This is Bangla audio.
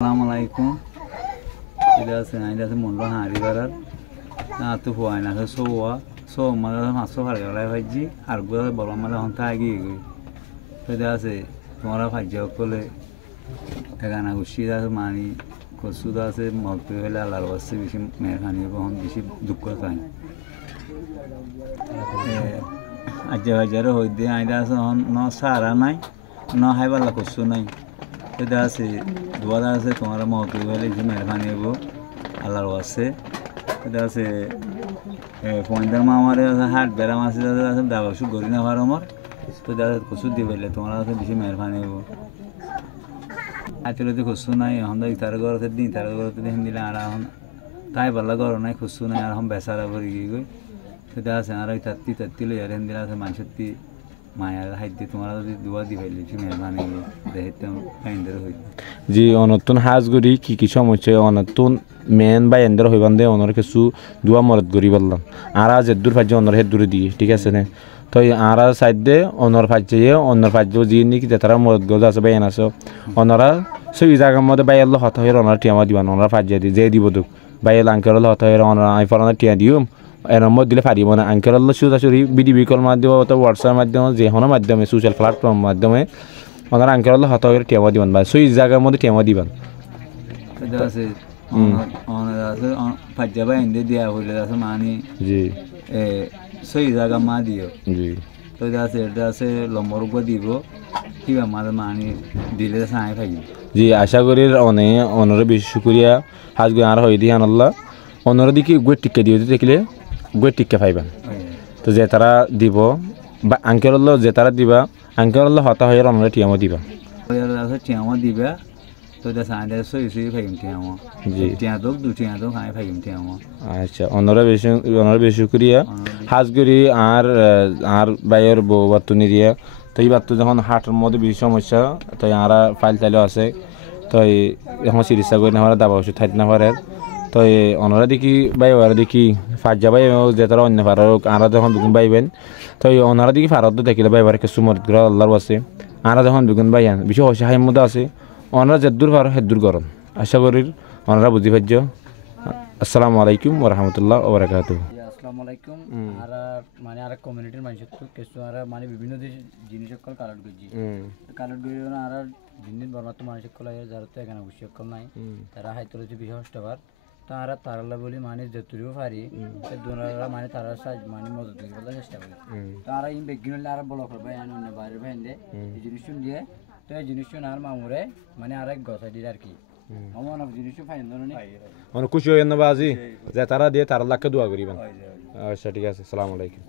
আসসালামু আলাইকুম। এটা আছে না, এটা আছে মূল্য হাঁড়ি বাড়ার না তো হওয়াই না সৌয়া সৌ মানে 500 হাড়ি গলাই ভাজি আর গুলো বড় মানে হন্তা এগিয়ে গই তো এটা আছে তোমরা ভাজি করলে এখানে গুছি আছে মানি কচু আছে মগতে হলে আল্লাহর বাসে বেশি মেহরবানি বহন বেশি দুঃখ পাই আজ বাজারে হই দিয়ে আইডা আছে ন সারা নাই ন হাইবালা কচু নাই এটা আছে দোয়াদা আছে তোমার মহতে হলে বেশি মেহরবানি হবো আল্লাহর বাসে এটা আছে পয়েন্টার মামারে আছে হাট বেড়াম আছে আছে দাবাসু গড়ি না ভার আমার তো দাদা কচু দিয়ে পাইলে তোমার কাছে বেশি মেহরবানি হবো আচলতে কচু নাই এখন ইতার ঘরতে দিন তার ঘরতে দিন দিলে আর এখন তাই পাল্লা ঘর নাই কচু নাই আর এখন বেচারা ভরি গিয়ে গই সেটা আছে আর ওই তাত্তি লই আর দিলে আছে মানুষের মায়ার খাদ্য তোমার যদি দোয়া দি পাইলে বেশি মেহরবানি হবো দেখতে কাইন্দের হই জি অনতুন হাজগুড়ি কি সমস্যা অনতুন মেন বা এন্ডার হইবান দে অনর কিছু দুয়া মরদ গরি বললাম আর আজ এদুর ফাজ্যে অনর হেদ দূরে দিয়ে ঠিক আছে না তো আর সাইড দে অনর ফাজ্যে অনর ফাজ্য জি নাকি তারা মরদ গজ আছে বাইন আছে অনরা সেই জায়গার মধ্যে বাইল হত হয়ে অনর টিয়ামা দিবান অনরা ফাজ্যে দি যে দিব দুক বাইল আঙ্কেল হত হয়ে অনর আই ফরানা টিয়া দিও এর মধ্যে দিলে পারিব না আঙ্কেল সুরাসুরি বিডিবি কল মাধ্যমে অথবা হোয়াটসঅ্যাপ মাধ্যমে যে কোনো মাধ্যমে সোশ্যাল প্ল্যাটফর্ম মাধ্যমে ওনারা আঙ্কেল হত হয়ে টিয়ামা দিবান বা সেই জায়গার মধ্যে টিয়ামা দিবান এটা আছে অনার আছে ফাজ্জাবা এনে দিয়া হইলে আছে মানি জি সেই জায়গা মা দিও জি তো এটা আছে লম্বর উপর দিব কিবা মাঝে মানি দিলে সাই পাই জি আশা করি অনরে বেশি শুক্রিয়া হাজগুড়ি আর হয়ে দিয়ে আনাল্লাহ অনরে দিকে গুয়ে টিকা দিয়ে দেখলে গুয়ে টিকা পাইবেন তো যে তারা দিব বা আঙ্কেল যে তারা দিবা আঙ্কেল হতা হয়ে অনরে টিয়ামো দিবা আছে টিয়ামা দিবা তো এটা সাইডে সই ফাইম টিয়ামা জি টিয়া দোক দু টিয়া দোক হাই ফাইম টিয়ামা আচ্ছা অনরে বেশি শুক্রিয়া হাজগুড়ি আর বাইয়ের বউ বাতুনি দিয়া তো এই বাত্তু যখন হাটের মধ্যে বেশি সমস্যা তো আর ফাইল টাইলও আছে তো এখন চিকিৎসা করে না পারে দাবা ওষুধ থাকতে না পারে তো অনরা দেখি বাই ওরা দেখি ফাঁস যাবাই যে তারা অন্য ফারক আরা যখন বেগুন বাইবেন তো ওনারা দেখি ফারত দেখিলে বাইবার কিছু মরদ গ্রহ আল্লাহর আছে আরা যখন বেগুন বাইয়ান বেশি অসহায়ের মধ্যে আছে ওনারা যেদূর ফারো হেদূর গরম আশা করি ওনারা বুঝি পাইজ আসসালামু আলাইকুম ওরহামতুল্লাহ ওবরাকাতুহু আসসালামু আলাইকুম আর মানে আর কমিউনিটির মানুষ তো কিছু আর মানে বিভিন্ন জিনিস সকল কালেক্ট করছি কালেক্ট করি আর দিন বর্মাত্ম মানুষ সকল যারা তো এখানে বসে সকল নাই তারা হাইতে রয়েছে বিশেষ হবার তো আর তারালা বলি মানে যতটুকু পারি দোনারা মানে তারা মানে মদত করার চেষ্টা করি তো আর এই বেগিন আর বড় করবে অন্য বাইরের ভাই এই জিনিস দিয়ে তো এই জিনিস আর মামুরে মানে আর এক গছাই দিল আর কি আমার জিনিস ফাইন ধরনের অনেক খুশি হয়ে বাজি যে তারা দিয়ে তারা লাখকে দোয়া করিবেন আচ্ছা ঠিক আছে আসসালামু আলাইকুম।